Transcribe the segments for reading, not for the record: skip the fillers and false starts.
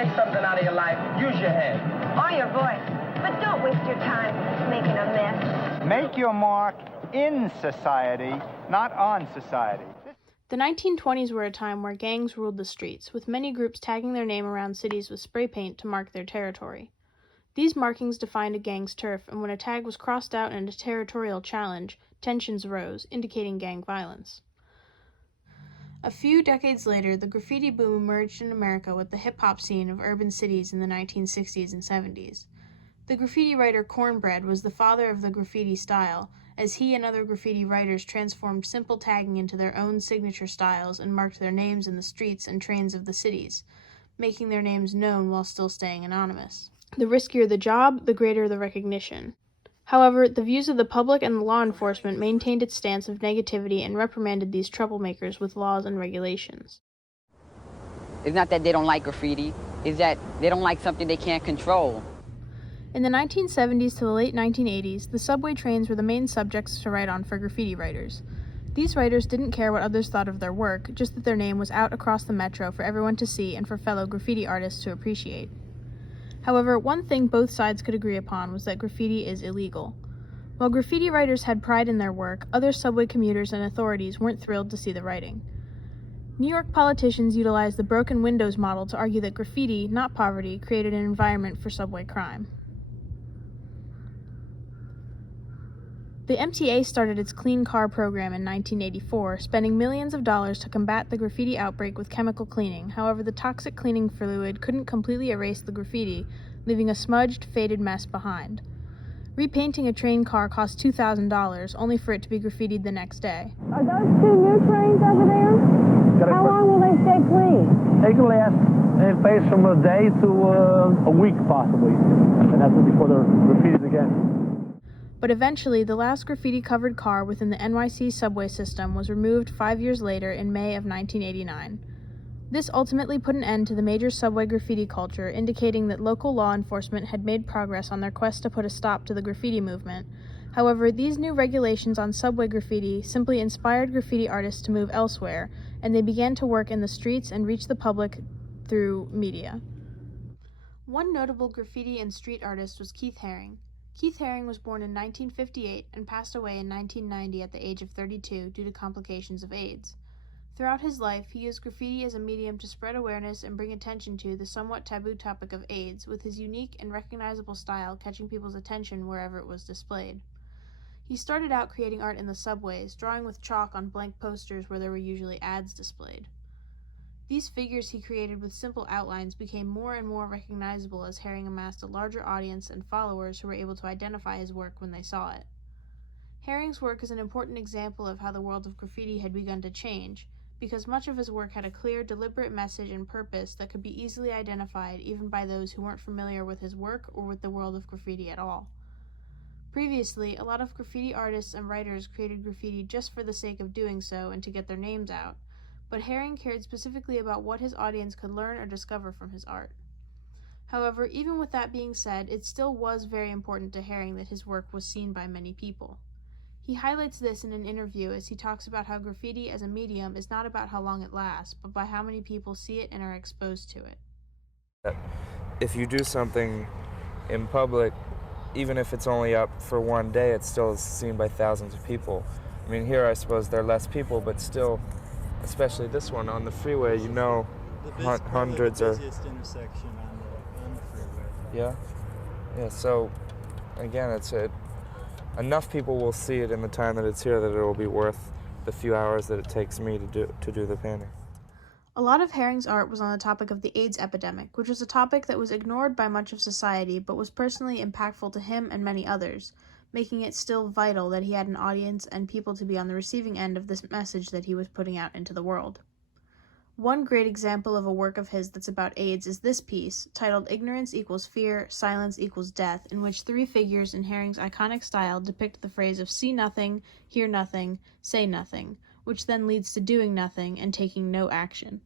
make something out of your life, use your head. Or your voice. But don't waste your time making a mess. Make your mark in society, not on society. The 1920s were a time where gangs ruled the streets, with many groups tagging their name around cities with spray paint to mark their territory. These markings defined a gang's turf, and when a tag was crossed out in a territorial challenge, tensions rose, indicating gang violence. A few decades later, the graffiti boom emerged in America with the hip-hop scene of urban cities in the 1960s and 70s. The graffiti writer Cornbread was the father of the graffiti style, as he and other graffiti writers transformed simple tagging into their own signature styles and marked their names in the streets and trains of the cities, making their names known while still staying anonymous. The riskier the job, the greater the recognition. However, the views of the public and the law enforcement maintained its stance of negativity and reprimanded these troublemakers with laws and regulations. It's not that they don't like graffiti, it's that they don't like something they can't control. In the 1970s to the late 1980s, the subway trains were the main subjects to write on for graffiti writers. These writers didn't care what others thought of their work, just that their name was out across the metro for everyone to see and for fellow graffiti artists to appreciate. However, one thing both sides could agree upon was that graffiti is illegal. While graffiti writers had pride in their work, other subway commuters and authorities weren't thrilled to see the writing. New York politicians utilized the broken windows model to argue that graffiti, not poverty, created an environment for subway crime. The MTA started its Clean Car program in 1984, spending millions of dollars to combat the graffiti outbreak with chemical cleaning. However, the toxic cleaning fluid couldn't completely erase the graffiti, leaving a smudged, faded mess behind. Repainting a train car cost $2,000, only for it to be graffitied the next day. Are those two new trains over there? How long will they stay clean? They can last in phase from a day to a week, possibly. And that's before they're graffitied again. But eventually, the last graffiti-covered car within the NYC subway system was removed 5 years later in May of 1989. This ultimately put an end to the major subway graffiti culture, indicating that local law enforcement had made progress on their quest to put a stop to the graffiti movement. However, these new regulations on subway graffiti simply inspired graffiti artists to move elsewhere, and they began to work in the streets and reach the public through media. One notable graffiti and street artist was Keith Haring. Keith Haring was born in 1958 and passed away in 1990 at the age of 32 due to complications of AIDS. Throughout his life, he used graffiti as a medium to spread awareness and bring attention to the somewhat taboo topic of AIDS, with his unique and recognizable style catching people's attention wherever it was displayed. He started out creating art in the subways, drawing with chalk on blank posters where there were usually ads displayed. These figures he created with simple outlines became more and more recognizable as Haring amassed a larger audience and followers who were able to identify his work when they saw it. Haring's work is an important example of how the world of graffiti had begun to change, because much of his work had a clear, deliberate message and purpose that could be easily identified even by those who weren't familiar with his work or with the world of graffiti at all. Previously, a lot of graffiti artists and writers created graffiti just for the sake of doing so and to get their names out, but Haring cared specifically about what his audience could learn or discover from his art. However, even with that being said, it still was very important to Haring that his work was seen by many people. He highlights this in an interview as he talks about how graffiti as a medium is not about how long it lasts, but by how many people see it and are exposed to it. If you do something in public, even if it's only up for one day, it's still seen by thousands of people. I mean, here I suppose there are less people, but still, especially this one on the freeway, you know, hundreds are. The busiest intersection on the freeway. Yeah. So again, enough people will see it in the time that it's here that it will be worth the few hours that it takes me to do the painting. A lot of Haring's art was on the topic of the AIDS epidemic, which was a topic that was ignored by much of society but was personally impactful to him and many others, making it still vital that he had an audience and people to be on the receiving end of this message that he was putting out into the world. One great example of a work of his that's about AIDS is this piece, titled Ignorance Equals Fear, Silence Equals Death, in which three figures in Haring's iconic style depict the phrase of see nothing, hear nothing, say nothing, which then leads to doing nothing and taking no action.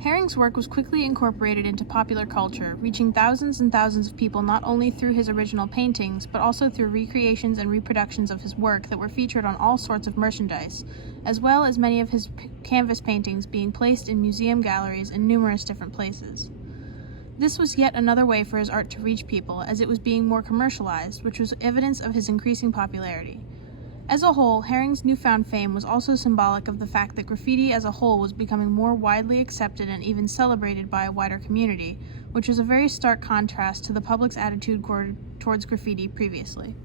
Haring's work was quickly incorporated into popular culture, reaching thousands and thousands of people not only through his original paintings, but also through recreations and reproductions of his work that were featured on all sorts of merchandise, as well as many of his canvas paintings being placed in museum galleries in numerous different places. This was yet another way for his art to reach people, as it was being more commercialized, which was evidence of his increasing popularity. As a whole, Haring's newfound fame was also symbolic of the fact that graffiti as a whole was becoming more widely accepted and even celebrated by a wider community, which was a very stark contrast to the public's attitude towards graffiti previously.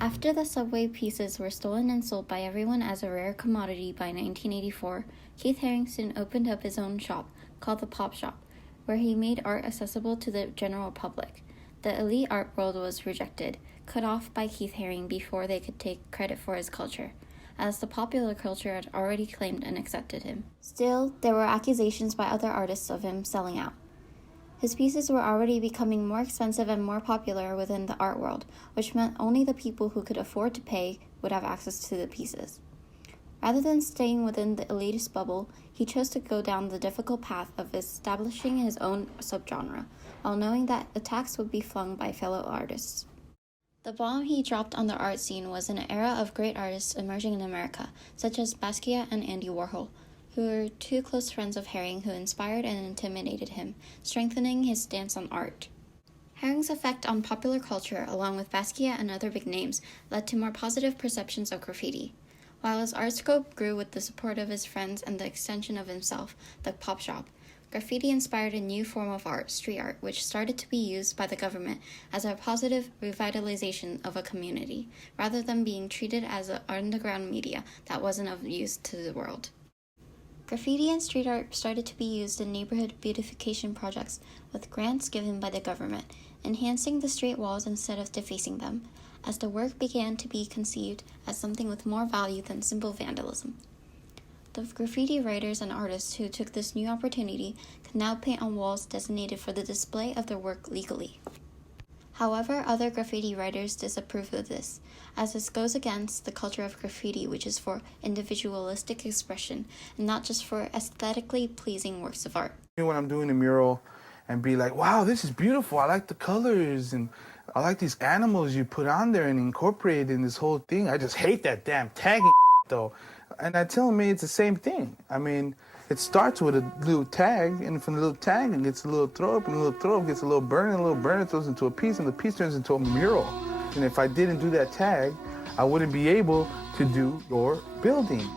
After the subway pieces were stolen and sold by everyone as a rare commodity by 1984, Keith Haring soon opened up his own shop, called the Pop Shop, where he made art accessible to the general public. The elite art world was rejected, cut off by Keith Haring before they could take credit for his culture, as the popular culture had already claimed and accepted him. Still, there were accusations by other artists of him selling out. His pieces were already becoming more expensive and more popular within the art world, which meant only the people who could afford to pay would have access to the pieces. Rather than staying within the elitist bubble, he chose to go down the difficult path of establishing his own subgenre, while knowing that attacks would be flung by fellow artists. The bomb he dropped on the art scene was an era of great artists emerging in America, such as Basquiat and Andy Warhol, who were two close friends of Haring who inspired and intimidated him, strengthening his stance on art. Haring's effect on popular culture, along with Basquiat and other big names, led to more positive perceptions of graffiti. While his art scope grew with the support of his friends and the extension of himself, the Pop Shop, graffiti inspired a new form of art, street art, which started to be used by the government as a positive revitalization of a community, rather than being treated as an underground media that wasn't of use to the world. Graffiti and street art started to be used in neighborhood beautification projects with grants given by the government, enhancing the street walls instead of defacing them, as the work began to be conceived as something with more value than simple vandalism. The graffiti writers and artists who took this new opportunity could now paint on walls designated for the display of their work legally. However, other graffiti writers disapproved of this, as this goes against the culture of graffiti, which is for individualistic expression and not just for aesthetically pleasing works of art. When I'm doing a mural and be like, wow, this is beautiful, I like the colors, and I like these animals you put on there and incorporate in this whole thing. I just hate that damn tagging though. And I tell me it's the same thing. I mean, it starts with a little tag, and from the little tag it gets a little throw up, and the little throw up gets a little burn, and a little burn throws into a piece, and the piece turns into a mural. And if I didn't do that tag, I wouldn't be able to do your building.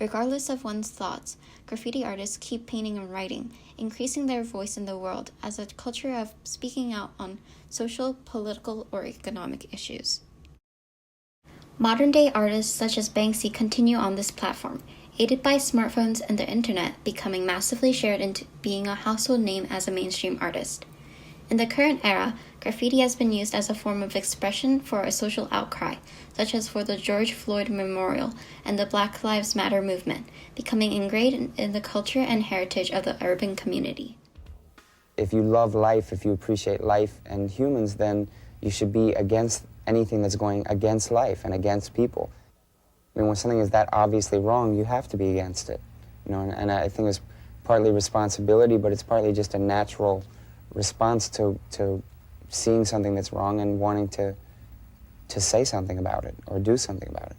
Regardless of one's thoughts, graffiti artists keep painting and writing, increasing their voice in the world as a culture of speaking out on social, political, or economic issues. Modern-day artists such as Banksy continue on this platform, aided by smartphones and the internet becoming massively shared into being a household name as a mainstream artist. In the current era, graffiti has been used as a form of expression for a social outcry, such as for the George Floyd Memorial and the Black Lives Matter movement, becoming ingrained in the culture and heritage of the urban community. If you love life, if you appreciate life and humans, then you should be against anything that's going against life and against people. I mean, when something is that obviously wrong, you have to be against it. You know, and I think it's partly responsibility, but it's partly just a natural response to seeing something that's wrong and wanting to say something about it or do something about it.